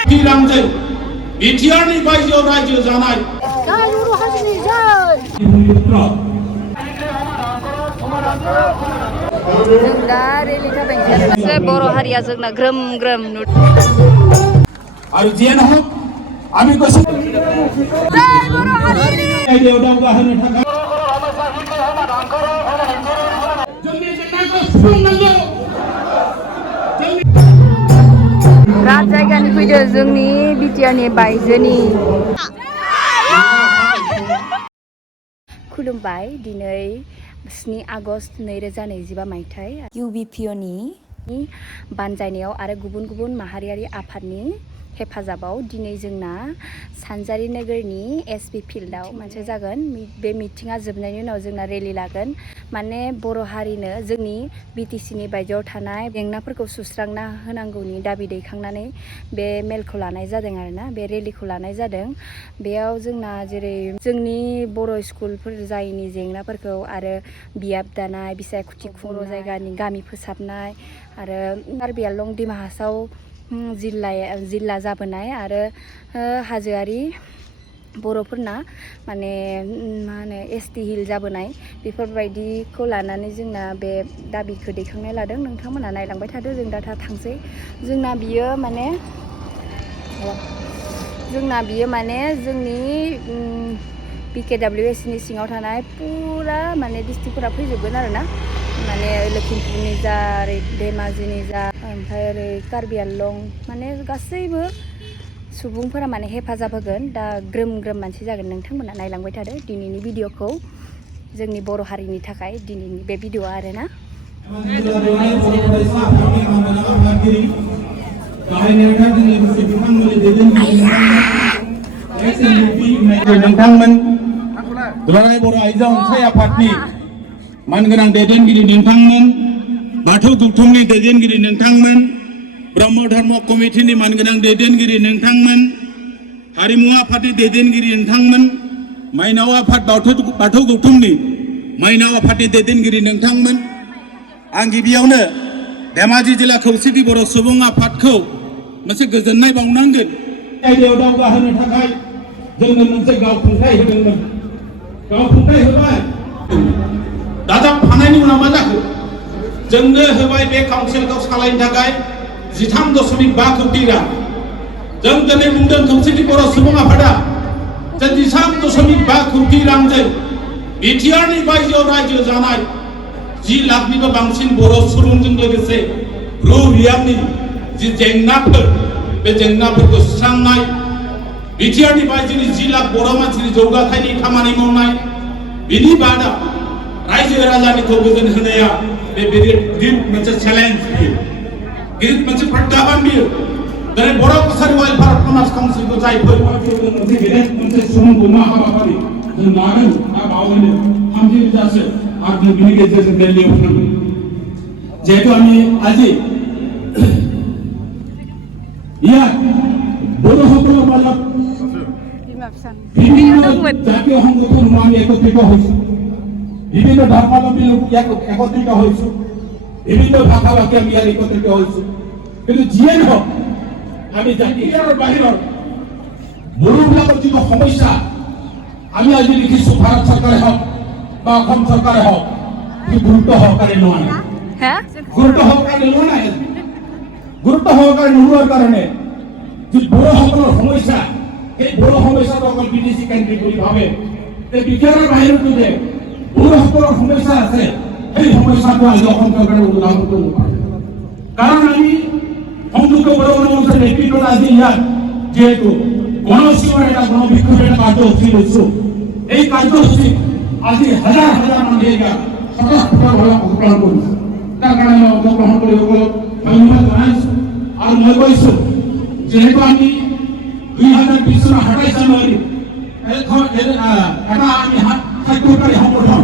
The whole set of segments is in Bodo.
रांजों बिटिआरनि बायजोआव रायजो जानाय जों दा रेलि थाबायनोसै बर' हारिया जोंना ग्रोम ग्रोम आरो जियानो हक आमी गोसो आयदायाव दावगाहोनो थाखाय जोंनि जेंनाखौ सुफुंनांगौ रात जायगानि फैदो जोंनि बिटिआरनि बायजोनि खुलुमबाय दिनै 7 आगस्ट 2025 मायथाइ UBPOनि बानजायनायाव आरो गुबुन गुबुन माहारियारि आफादनि हेफाजाबाव दिनै जोंना सानजारि नोगोरनि SP फिल्डआव मोनसे जागोन बे मिटिंआ जोबनायनि उनाव जोंना रेलि लागोन माने बर' हारिनो जोंनि BTCनि बायजोआव थानाय जेंनाफोरखौ सुस्रांना होनांगौनि दाबि दैखांनानै बे मेलखौ लानाय जादों आरोना बे रेलिखौ लानाय जादों बेयाव जोंना जेरै जोंनि बर' स्कुलफोर जायनि जेंनाफोरखौ आरो बियाब दानाय बिसायख'थि बर' जायगानि गामि फोसाबनाय आरो कार्बि आंलं डिमा हासाव जिल्ला जाबोनाय आरो हाजोआरि बर'फोरना माने मा होनो ST हिल जाबोनाय बेफोरबायदिखौ लानानै जोंना बे दाबिखौ दैखांनाय लादों नोंथांमोना नायलांबाय थादो जों दा थांसै जोंना बियो माने जोंनि BKWS नि सिङाव थानाय पुरा माने डिस्ट्रिक्टफोरा फैजोबगोन आरोना माने लखिमपुरनि जा ओरै धेमाजिनि जा ओमफ्राय ओरै कार्बि आंलं माने गासैबो सुबुंफोरा माने हेफाजाब होगोन दा ग्रोम ग्रोम मानसि जागोन नोंथांमोना नायलांबाय थादो दिनैनि भिडिअखौ जोंनि बर' हारिनि थाखाय दिनैनि बे भिडिअआ आरोना नोंथांमोन दुलाराय बर' आइजो अनसाय आफादनि मानगोनां दैदेनगिरि नोंथांमोन बाथौ गौथुमनि दैदेनगिरि नोंथांमोन ब्रह्म धर्म कमिटिनि मानगोनां दैदेनगिरि नोंथांमोन हारिमु आफादनि दैदेनगिरि नोंथांमोन माइनाव आफाद बाथौ गौथुमनि माइनाव आफादनि दैदेनगिरि नोंथांमोन आं गिबियावनो धेमाजि जिल्ला खौसेथि बर' सुबुं आफादखौ मोनसे गोजोननाय बावनांगोन आयदायाव दावगाहोनो थाखाय जोंनो मोनसे गावखुंथाय होदोंमोन गावखुंथाय होबाय दाजाबफानायनि उनाव मा जाखो जोंनो होबाय बे काउन्सिलखौ सालायनो थाखाय 13.5 कोटि रां जों दिनै बुंदों खौसेथि बर' सुबुं आफादा जे 13.5 कोटि रांजों बिटिआरनि बायजोआव रायजो जानाय 10 लाखनिबो बांसिन बर' सुबुंजों लोगोसे रियांनि जि जेंनाफोर बे जेंनाफोरखौ सुस्रांनाय बिटिआरनि बायजोनि 10 लाख बर' मानसिनि जौगाथायनि खामानि मावनाय बिनि बादा रायजो राजानिखौ गोजोन होनाया बे गिदिर मोनसे चेलेन्ज बियो गिदिर मोनसे प्रत्याह्बान बियो दिनै बर' कसारि वेलफेयार समाज काउन्सिलखौ जायफोर मोनसे गेदेर मोनसे सुबुंगौमा हाबाफारि जों लादों दा बावैनो 30,000सो आरो जों बिनि गेजेरजों दिल्लीयाव थांदों जिहेतु आंनि আজি ইয়াত বড়োসকলৰ মাজত বিভিন্ন জাতীয় সংগঠন আমি একত্ৰিত হৈছোঁ বিভিন্ন ধৰ্মাৱলম্বী লোক ইয়াত একত্ৰিত হৈছোঁ বিভিন্ন ভাষা ভাষী আমি ইয়াত একত্ৰিত হৈছোঁ কিন্তু যিয়ে নহওক আমি জাতীয়ৰ বাহিৰৰ বড়োবিলাকৰ যিটো সমস্যা আমি আজি দেখিছোঁ ভাৰত চৰকাৰে হওক বা অসম চৰকাৰে হওক কি গুৰুত্ব সহকাৰে লোৱা নাই গুৰুত্ব সহকাৰে লোৱা নাই গুৰুত্ব সহকাৰে নোলোৱাৰ কাৰণে যি বড়োসকলৰ সমস্যা এই বড়ো সমস্যাটো অকল BTC কেন্দ্ৰিক বুলি ভাবে এই বিজ্ঞানৰ বাহিৰতো যে বড়োসকলৰ সমস্যা আছে এই সমস্যাটো আজি অসম চৰকাৰে উদ্ধাৰ কৰিব পাৰে কাৰণ আমি সংযুক্ত বড়ো মঞ্চৰ নেতৃত্বত আজি ইয়াত যিহেতু গণশিৱৰ এটা গণবিক্ষোভৰ এটা কাৰ্যসূচী লৈছোঁ এই কাৰ্যসূচী আজি হাজাৰ হাজাৰ মানুহে ইয়াত স্বতঃস্ফূৰ্তভাৱে অংশগ্ৰহণ কৰিছে তাৰ কাৰণে মই অংশগ্ৰহণ কৰি সকলক ধন্যবাদ জনাইছোঁ আৰু মই কৈছোঁ যেহেতু আমি 2020 চনৰ 27 জানুৱাৰী এটা আমি স্বাক্ষৰকাৰী সংগঠন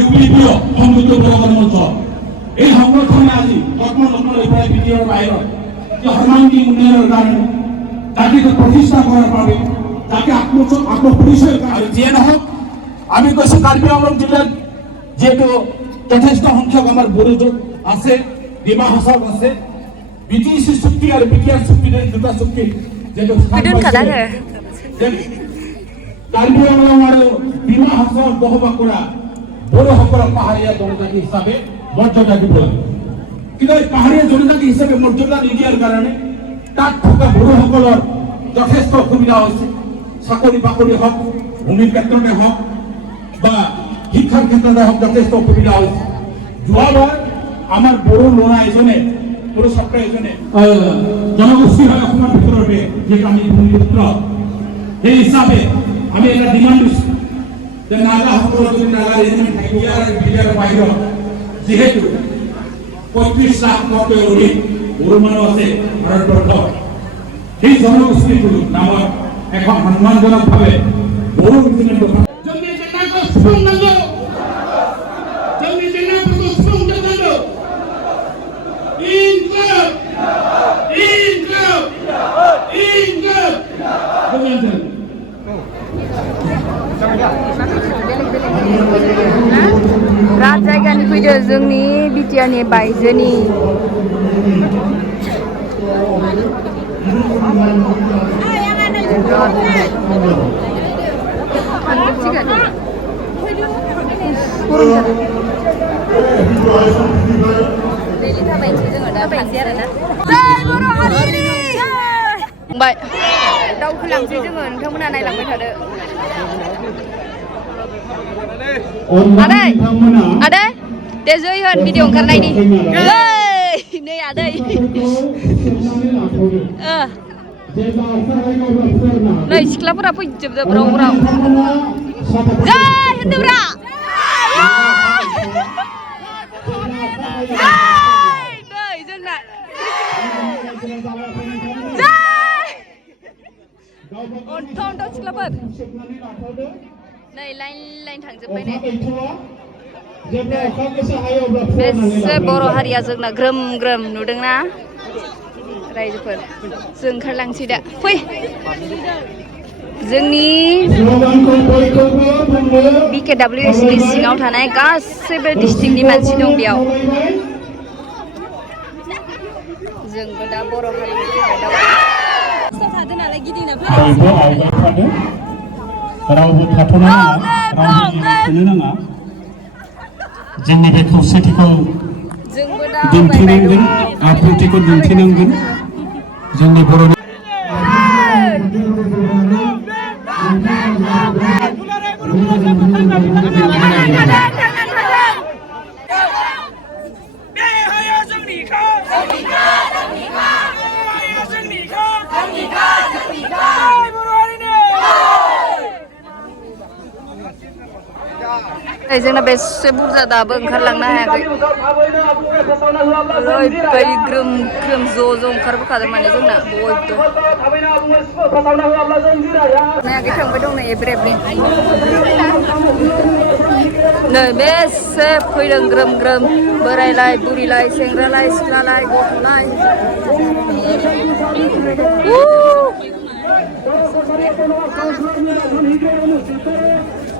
UBPO সংযুক্ত বড়ো মঞ্চ এই সংগঠনে আজি নতুন বিটিআৰৰ বাহিৰত সৰ্বাংগী উন্নয়নৰ কাৰণে তাকে প্ৰতিষ্ঠা কৰাৰ বাবে তাকে আত্মপৰিচয় আৰু যিয়ে নহওক আমি কৈছোঁ কাৰ্বি আংলং জিলাত যেহেতু যথেষ্ট সংখ্যক আমাৰ বড়ো আছে ডিমা হাছাও আছে BTC চুক্তি আৰু বিটিআৰ চুক্তি দুটা চুক্তি दोनखादा आरो कार्बि आंलं आरो डिमा हासाव बहबाकुरा बर' हकरा पाहारिया जनजाति हिसाबै मर्যাদা দিব কিন্তু এই পাহাৰীয়া জনজাতি হিচাপে মৰ্যাদা নিদিয়াৰ কাৰণে তাত থকা বড়োসকলৰ যথেষ্ট অসুবিধা হৈছে চাকৰি বাকৰি হওক ভূমিৰ ক্ষেত্ৰতে হওক বা শিক্ষাৰ ক্ষেত্ৰতে হওক যথেষ্ট অসুবিধা হৈছে যোৱাবাৰ আমাৰ বড়ো ল'ৰা এজনে বড়ো ছাত্ৰ এজনে জনগোষ্ঠী হয় অসমৰ ভিতৰতে যে আমি ভূমিপুত্ৰ সেই হিচাপে আমি এটা ডিমাণ্ড দিছোঁ যে নাগাসকলৰ যদি নাগা ৰেজিমেণ্ট ইয়াৰ আৰু বিয়াৰ বাহিৰত যিহেতু 35 লাখ মতকৈ অধিক বড়ো মানুহ আছে ভাৰতবৰ্ষত সেই জনগোষ্ঠীটোৰ নামত এখন সন্মানজনকভাৱে বড়ো ৰেজিমেণ্ট জমি জেনাকো স্পং নাগো জমি জেনাকো স্পং নাগো ইনকলাব ইনকলাব ইনকলাব গোবিন্দন रात जायगानि फैदो जोंनि बिटिआरनि बायजोनि फंबाय दावखोलांसै जोङो नोंथांमोना नायलांबाय थादो आदै आदै दे जै होन भिडिअ ओंखारनायनि नै आदै नै सिख्लाफोरा फैजोबदो ब्राव ब्राव जै होनदोब्रा नै जोंना अन्थाव सिख्लाफोर नै लाइन लाइन थांजोब्बाय नै बेसे बर' हारिया जोंना ग्रोम ग्रोम नुदोंना रायजोफोर जों ओंखारलांसै दा फै जोंनि BKWS नि सिङाव थानाय गासैबो डिस्ट्रिक्टनि मानसि दं बेयाव जोंबो दा बर' हारिनि रावबो थाथ'नो नाङा रावबो नाङा जोंनि बे खौसेथिखौ दिन्थिनांगोन आब्रुथिखौ दिन्थिनांगोन जोंनि बर'नि जोंना बेसे बुरजा दाबो ओंखारलांनो हायाखै ओरैबायदि ग्रोम ग्रोम ज' ओंखारबोखादों माने जोंना बयबो नायाखै थांबाय दं नै एब्रे एब्रे नै बेसे फैदों ग्रोम ग्रोम बोरायलाय बुरिलाय सेंग्रालाय सिख्लालाय गथ'लाय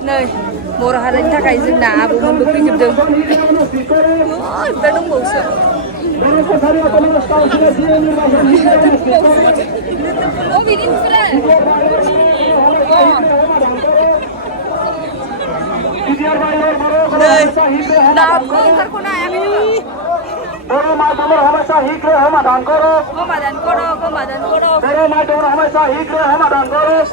नै बर' हारिनि थाखाय जोंना आबौमोनबो फैजोबदों ओमफ्राय दंबावोसो नै दाबो ओंखारख'नो हायाखै बर' माध्यমৰ সমস্যা শীঘ্ৰে সমাধান কৰক সমাধান কৰক সমাধান কৰক বৰ মাধ্যমৰ সমস্যা শীঘ্ৰে সমাধান কৰক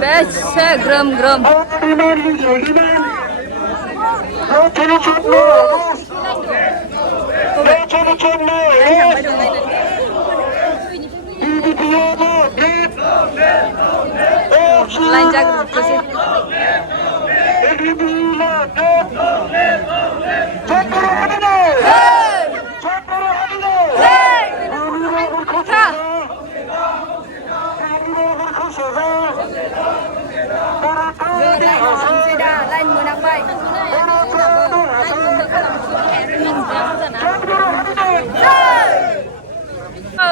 बेसे ग्रोम ग्रोम लाइन जाग्रोजोबथोंसै लाइन मोनांबाय औ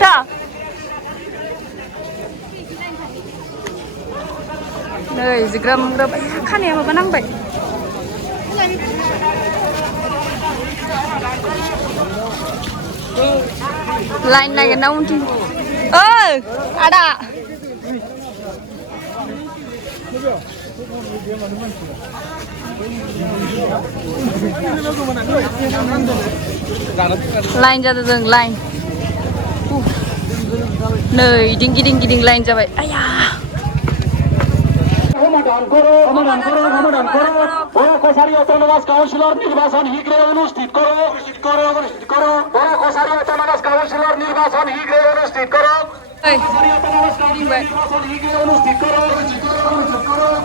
दा नै ग्रोम ग्रोम खानाया माबा नांबाय लाइन नागिरना उनथिं ओइ आदा लाइन जादों जों लाइन नै गिदिं लाइन जाबाय आया সমাধান করো বড় কসারি অটোনমাস কাউন্সিলর নির্বাচন হিগড়ে অনুষ্ঠিত করো বড় কসারি অটোনমাস কাউন্সিলর নির্বাচন হিগড়ে অনুষ্ঠিত করো কসারি অটোনমাস কাউন্সিলর নির্বাচন হিগড়ে অনুষ্ঠিত করো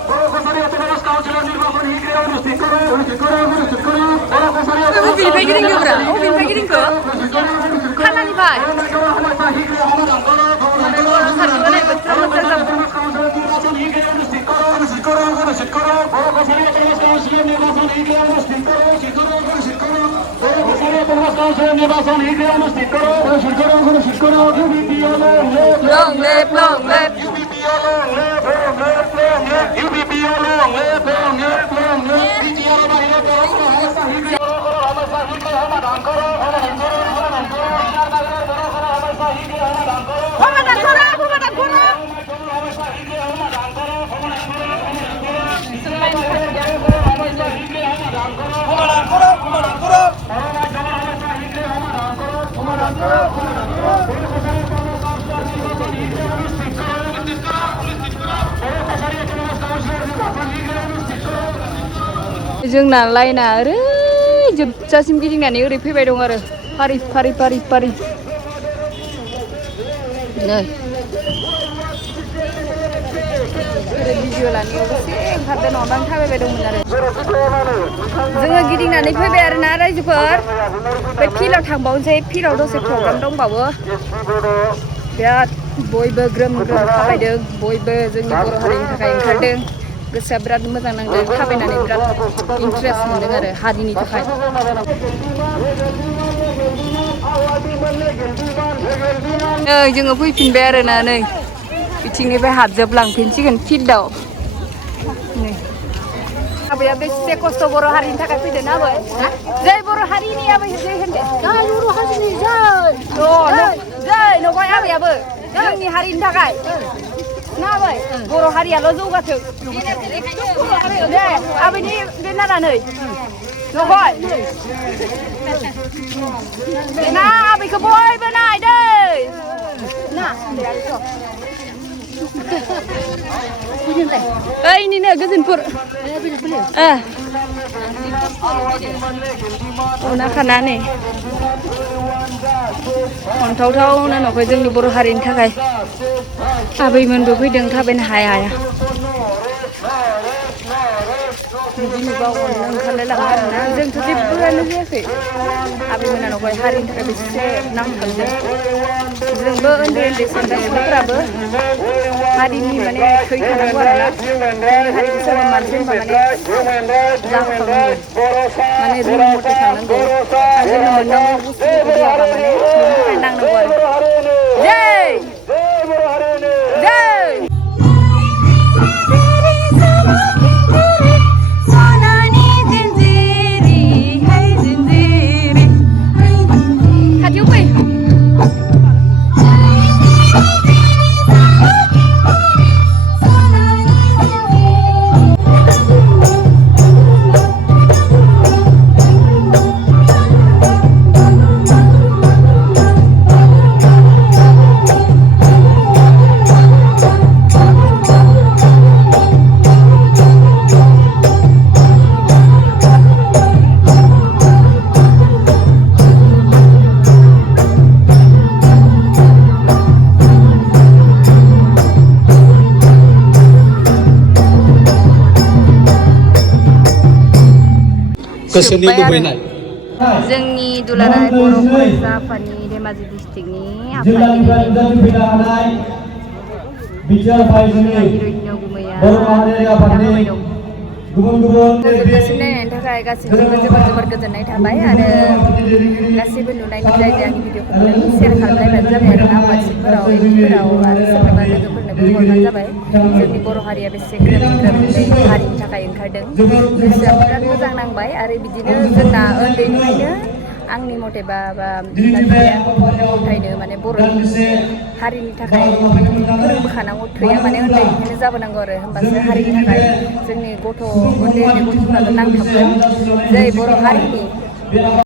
বড় কসারি অটোনমাস কাউন্সিলর নির্বাচন হিগড়ে অনুষ্ঠিত করো বড় কসারি অটোনমাস খানানি ভাই जोंना लाइना ओरै जोबजासिम गिदिंनानै ओरै फैबाय दं आरो फारि नै ओरै भिडिअ लानायाव एसे ओंखारदों नङाबा आं थाबायबाय दंमोन आरो जोङो गिदिंनानै फैबाय आरोना रायजोफोर बे फिल्डआव थांबावनोसै फिल्डआव दसे प्रग्राम दंबावो बिराद बयबो ग्रोम थाबायदों बयबो जोंनि बर' हारिनि थाखाय ओंखारदों गोसोआ बिराद मोजां नांदों थाबायनानै बिराद इन्ट्रेस्ट मोनदों आरो हारिनि थाखाय नै जोङो फैफिनबाय आरोना नै बिथिंनिफ्राय हाबजोबलांफिनसिगोन फिल्डआव नै आबैया बेसे खस्थ' बर' हारिनि थाखाय फैदों ना आबै जै बर' हारिनि आबै जै होनदो बर' हारिनि जै नंगौ आबैयाबो जोंनि हारिनि थाखाय ना आबै बर' हारियाल' जौगाथों दे आबैनि बे नारानै नंगौ ना आबैखौ बयबो नाय दै ना ओइनिनो गोजोनपुर अना खानानै अन्थावथावनो नुबाय जोंनि बर' हारिनि थाखाय आबैमोनबो फैदों थाबायनो हाया बिदि नुबा अननो ओंखारलायलाङो आरोना जोंथ' जेबोआनो जायाखै आबैमोना नुबाय हारिनि थाखाय बेसे नांथाबदों जोंबो उन्दै सेंग्रा सिख्लाफोराबो हारिनि माने थै थानांगौ आरोना हारिनि सोरबा मानसि होनबा माने जाखांनांगौ माने रुल मथे थांनांगौ आरो जोंनो मोननांगौ बुस्थुफोरखौ होआबा माने बेनि थाखाय नांनांगौ आरो जै जै खाथियाव फै गोसोनि लुबैनाय जोंनि दुलाराय बर' फरायसा आफादनि धेमाजि डिस्ट्रिक्टनि जोबजासिम नायनायनि थाखाय गासिबो जोबोर गोजोननाय थाबाय आरो गासिबो नुनायनि जाय आंनि भिडिअखौ शेयार खालामलायबानो जाबाय आरो ना वाट्सएपफोराव एपफोराव आरो सोरनोबा लोगोफोरनोबो हरबानो जाबाय जोंनि बर' हारिया बेसे ग्रोम हारिनि थाखाय ओंखारदों गोसोआ बिराद मोजां नांबाय आरो बिदिनो जोंना उन्दैनिफ्रायनो आंनि मथेबा बा बिमा बिफाया गथायनो माने बर'नि हारिनि थाखाय फोरोंबोखानांगौ थैया माने उन्दैनिफ्रायनो जाबोनांगौ आरो होमबासो हारिनि थाखाय जोंनि उन्दै गथ'फ्राबो नांथाबगोन जै बर' हारिनि